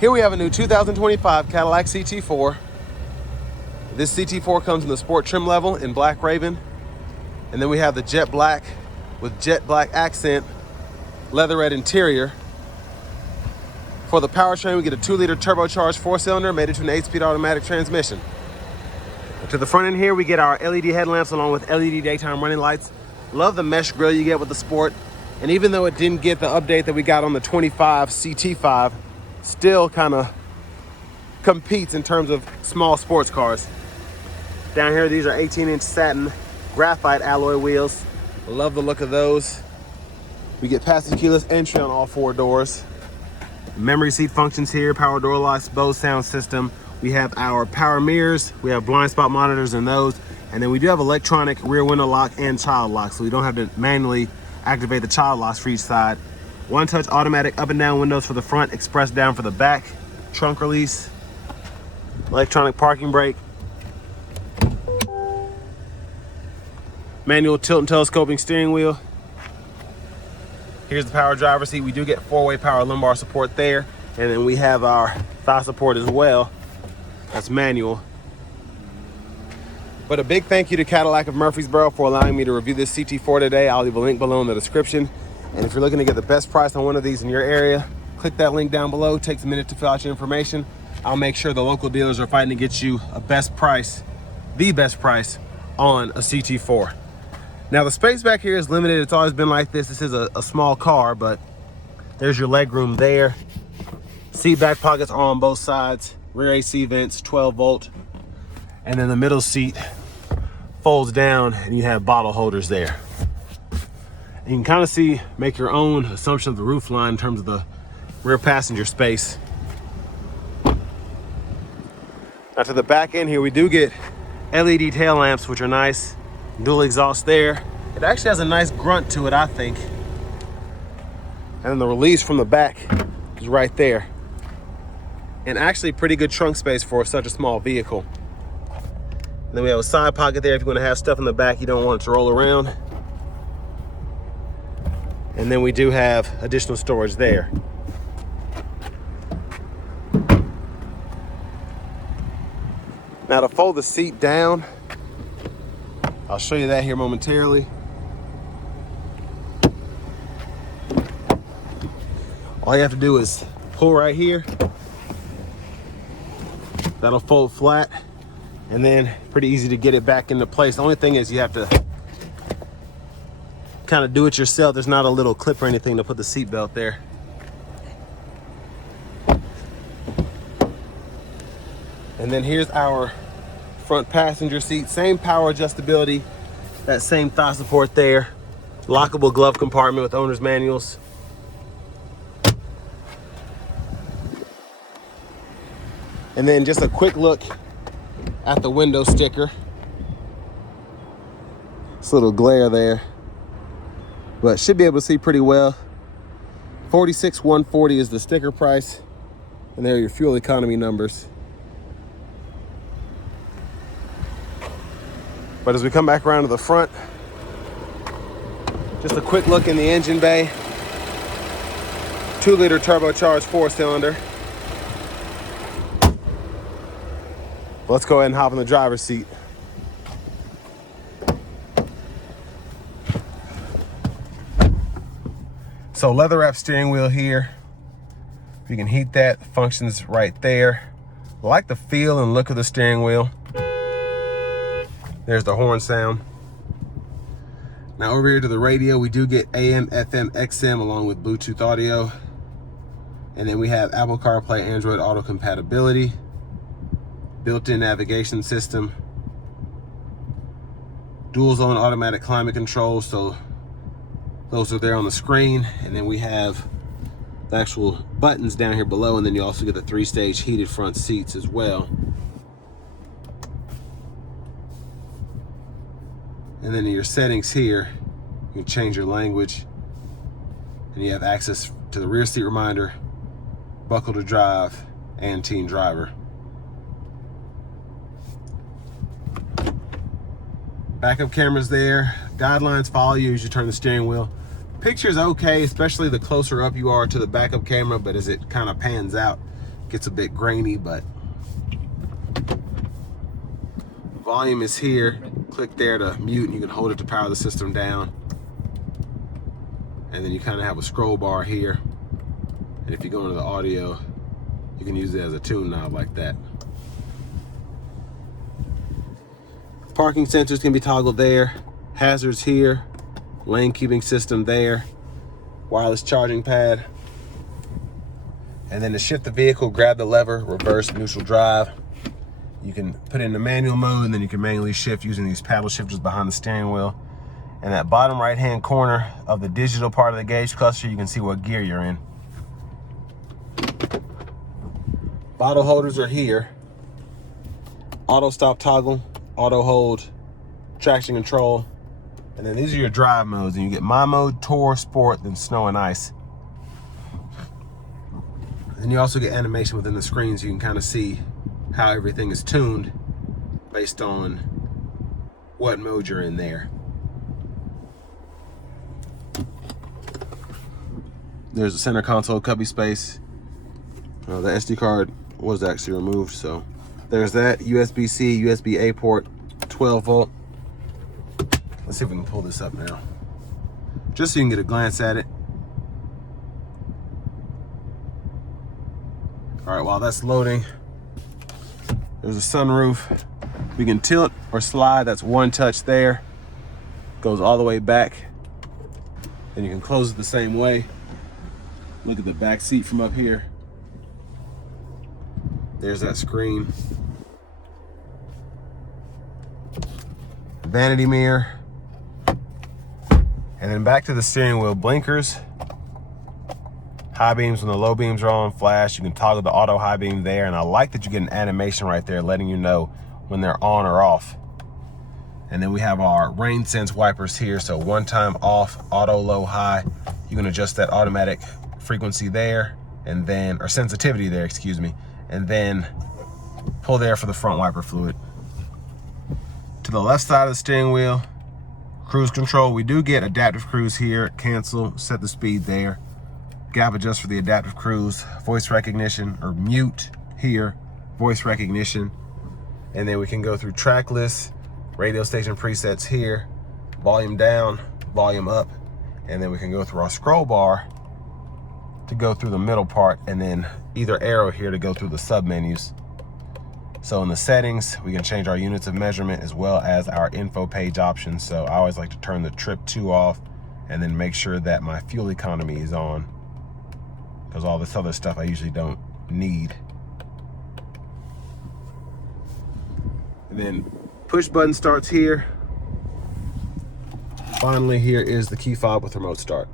Here we have a new 2025 Cadillac CT4. This CT4 comes in the sport trim level in black raven. And then we have the jet black with jet black accent, leatherette interior. For the powertrain, we get a 2-liter turbocharged 4-cylinder made into an 8-speed automatic transmission. To the front end here, we get our LED headlamps along with LED daytime running lights. Love the mesh grille you get with the Sport. And even though it didn't get the update that we got on the 25 CT5, still kind of competes in terms of small sports cars. Down here, these are 18-inch satin graphite alloy wheels. Love the look of those. We get passive keyless entry on all 4 doors. Memory seat functions here, power door locks, Bose sound system. We have our power mirrors. We have blind spot monitors in those. And then we do have electronic rear window lock and child lock, so we don't have to manually activate the child locks for each side. One-touch automatic up and down windows for the front, express down for the back. Trunk release. Electronic parking brake. Manual tilt and telescoping steering wheel. Here's the power driver's seat. We do get 4-way power lumbar support there. And then we have our thigh support as well. That's manual. But a big thank you to Cadillac of Murfreesboro for allowing me to review this CT4 today. I'll leave a link below in the description. And if you're looking to get the best price on one of these in your area, click that link down below. It takes a minute to fill out your information. I'll make sure the local dealers are fighting to get you a best price, the best price on a CT4. Now the space back here is limited. It's always been like this. This is a small car, but there's your leg room there. Seat back pockets are on both sides. Rear AC vents, 12 volt. And then the middle seat folds down and you have bottle holders there. And you can kind of make your own assumption of the roof line in terms of the rear passenger space. Now to the back end here, we do get LED tail lamps, which are nice. Dual exhaust there. It actually has a nice grunt to it, I think. And then the release from the back is right there. And actually pretty good trunk space for such a small vehicle. And then we have a side pocket there if you want to have stuff in the back you don't want it to roll around. And then we do have additional storage there. Now to fold the seat down, I'll show you that here momentarily. All you have to do is pull right here. That'll fold flat, and then pretty easy to get it back into place. The only thing is you have to kind of do it yourself. There's not a little clip or anything to put the seat belt there. And then here's our front passenger seat. Same power adjustability, that same thigh support there. Lockable glove compartment with owner's manuals. And then just a quick look at the window sticker. It's a little glare there, but should be able to see pretty well. $46,140 is the sticker price, and there are your fuel economy numbers. But as we come back around to the front, just a quick look in the engine bay. 2-liter turbocharged 4-cylinder. Let's go ahead and hop in the driver's seat. So leather wrap steering wheel here. If you can heat that, functions right there. I like the feel and look of the steering wheel. There's the horn sound. Now over here to the radio, we do get AM, FM, XM along with Bluetooth audio. And then we have Apple CarPlay, Android Auto compatibility. Built-in navigation system, dual zone automatic climate control, so those are there on the screen. And then we have the actual buttons down here below, and then you also get the 3-stage heated front seats as well. And then in your settings here, you can change your language, and you have access to the rear seat reminder, buckle to drive, and teen driver. Backup cameras there. Guidelines follow you as you turn the steering wheel. Picture's okay, especially the closer up you are to the backup camera, but as it kind of pans out, Gets a bit grainy, but volume is here. Click there to mute, and you can hold it to power the system down. And then you kind of have a scroll bar here. And if you go into the audio, you can use it as a tune knob like that. Parking sensors can be toggled there. Hazards here. Lane keeping system there. Wireless charging pad. And then to shift the vehicle, grab the lever, reverse, neutral drive. You can put it in the manual mode, and then you can manually shift using these paddle shifters behind the steering wheel. And that bottom right-hand corner of the digital part of the gauge cluster, you can see what gear you're in. Bottle holders are here. Auto stop toggle, auto hold, traction control. And then these are your drive modes. And you get My Mode, Tour, Sport, then Snow and Ice. And you also get animation within the screen, so you can kind of see how everything is tuned based on what mode you're in there. There's a center console cubby space. The SD card was actually removed, so there's that. USB-C, USB-A port, 12 volt. Let's see if we can pull this up now, just so you can get a glance at it. All right, while that's loading, there's a sunroof. We can tilt or slide. That's one touch there. Goes all the way back. Then you can close it the same way. Look at the back seat from up here. There's that screen. Vanity mirror. And then back to the steering wheel. Blinkers. High beams when the low beams are on, flash. You can toggle the auto high beam there. And I like that you get an animation right there letting you know when they're on or off. And then we have our rain sense wipers here. So one time off, auto, low, high. You can adjust that automatic frequency there, and then, or sensitivity there, excuse me, and then pull there for the front wiper fluid. To the left side of the steering wheel, cruise control. We do get adaptive cruise here. Cancel, set the speed there. Gap adjust for the adaptive cruise. Voice recognition, or mute here, voice recognition. And then we can go through track lists, radio station presets here, volume down, volume up, and then we can go through our scroll bar to go through the middle part, and then either arrow here to go through the sub menus. So in the settings, we can change our units of measurement as well as our info page options. So I always like to turn the trip to off, and then make sure that my fuel economy is on, because all this other stuff I usually don't need. And then push button starts here. Finally, here is the key fob with remote start.